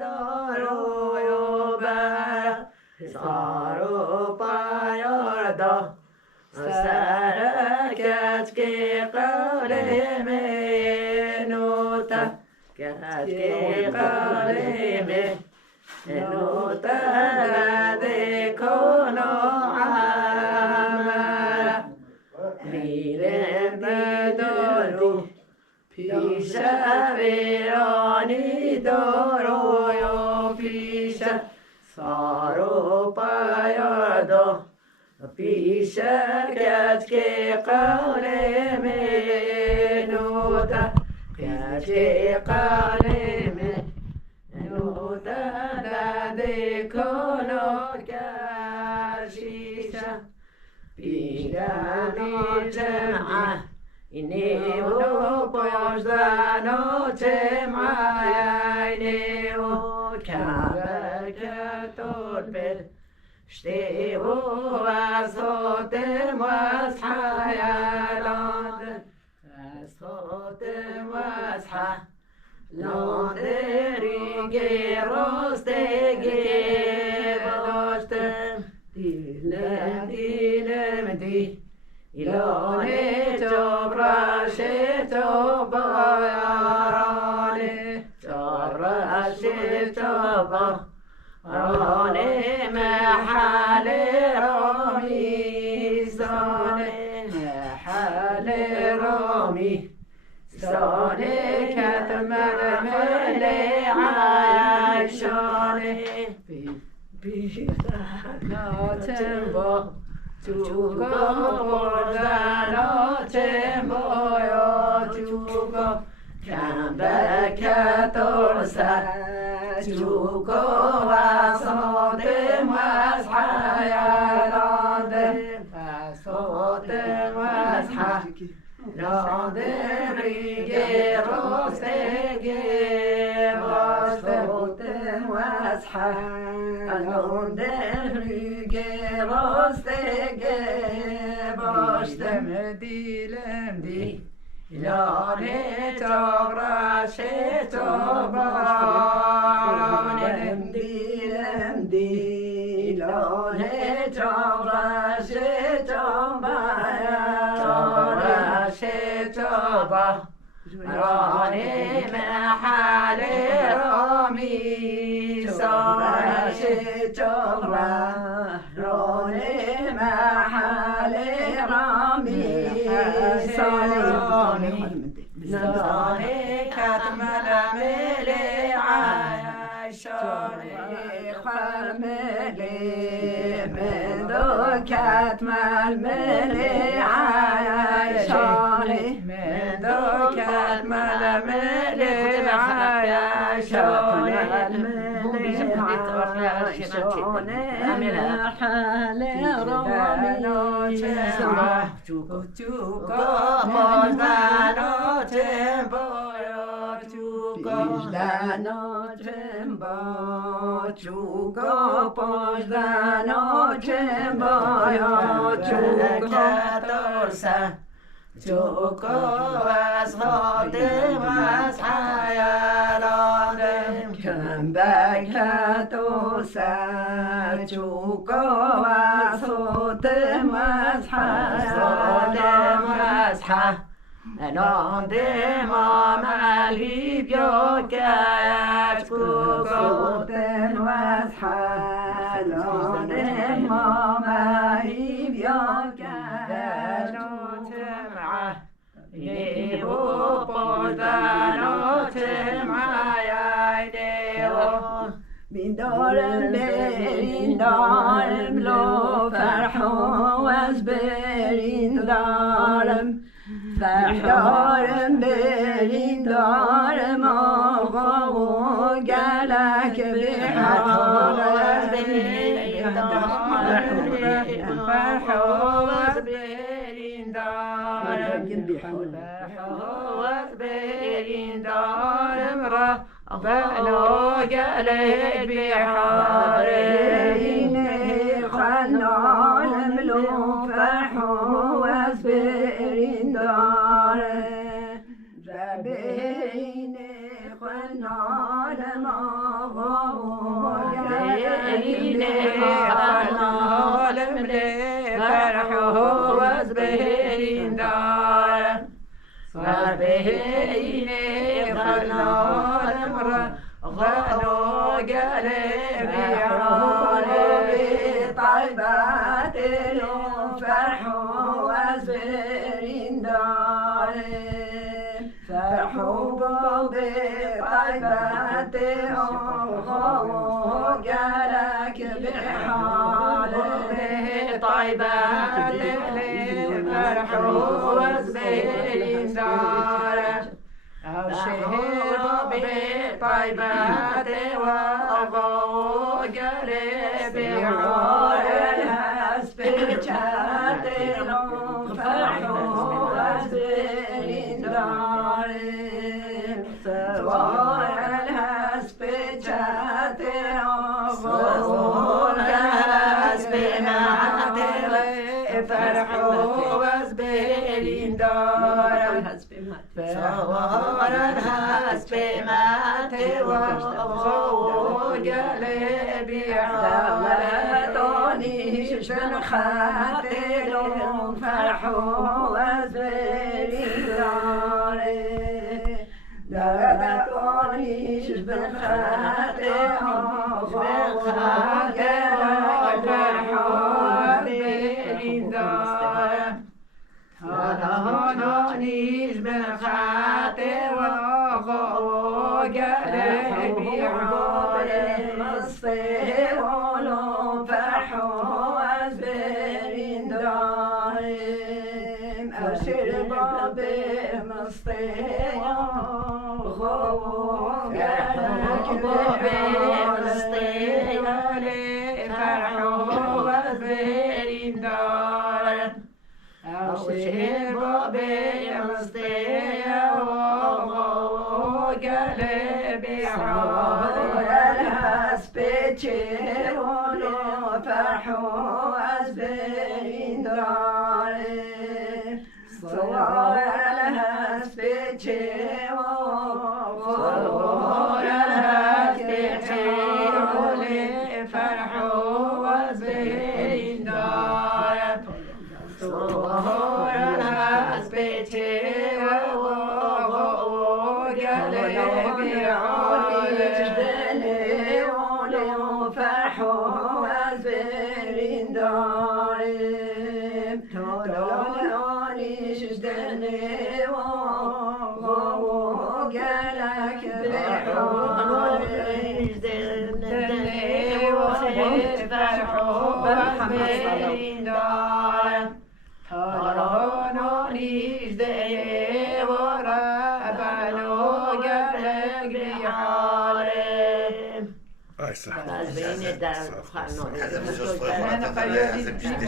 دارو بر سارو پایاردا سرکت که قلم نوتا کت که قلم نوتا لده کنو عمل دیرم دیدارو پیش ویرانی دارو یا پیش سارو پایادا پیش کت که قلم نوتا کت که قلم نوتا لده کنو کشیشه پیرانی جمعه اینی و پشتنو جمعه اینی و کبر کتور بر شتی و از خودم و از حیالان از خودم و از حیالان رینگی رستگی داشتم دیلم دی ایلانه جبرش جبارانه جبرش جبارانه محل رامی زانه محل رامی زانه کتمر مل عیشانه بیشتر با چوکا بردناتم بایا چوکا کمبکتر سر چوکا وساتم وز حیالانده وساتم وز حیالانده ریگه رستگه وساتم وز حیالانده ریگه رستگه باشتم دیلم دی ایلانه جغرش جبارانم دیلم دی ایلانه جغرش جغرش جبارانه محل رامی جغرش جغرانه محل رامی سالانه زانه کتمل مل عیشانه خرمل من دو کتمل مل عیشانه من دو کتمل مل عیشانه محل رامی چوکا پشتناتم بایا چوکا پشتناتم با چوکا پشتناتم بایا چوکا ترسه چوکا از خودم از حیالانم کمبکت و سر چوکا از خودم از حیالانم از حیالانم آملی بیا کچ چوکا خودم از حیالانم آملی بیا کچ اینی و پردناتم عیده و بیدارم برین دارم لو فرح و از برین دارم فرحارم برین دارم آقا و گلک بحال از برین دارم فرح و از برین دارم فرحوت برین دارم را بنا گلک بحاره خنانم لو فرحوت برین دارم ربین خنانم آقا بهيني خلنا الملي فرحوا وزبهرين دار صار بهيني خلنا المرة غنوا قلبي عالي طيبات فرحوا وزبهرين دار فرحوا بطيبات قالك بحالي طيبات فرحوا وزبهرين دار أبشروا بطيبات وأبوا قلبي عالي سبيتشات فرحوا وزبهرين دار سوالها سبيتشات فرحوا وزبهرين دار صورها سبيمات وغو قلبي عالي شبن خاتل فرحوا وزبهرين دار دارتوني شبن خاتل وغو هانونيش بالخاطر وغو قلبي عالي مصيرون فرحوا وزبهرين دارم أشرب بمصير غو قلبي عالي فرحوا وزبهرين دارم أشرب بمصطيا وغو قلبي عالي سبيتشيرون فرحوا وزبهرين داري صورها سبيتشيرون صورها سبيتشيرون فرحوا وزبهرين داري صورها سبيتي وغو قلبي عالي جدني فرحوا وزبهرين دارم تولوني جدني وغو قلبي عالي جدني فرحوا وزبهرين دارم هارونونيش دي ورابلو قلبي عالم. Ay, sağ ol.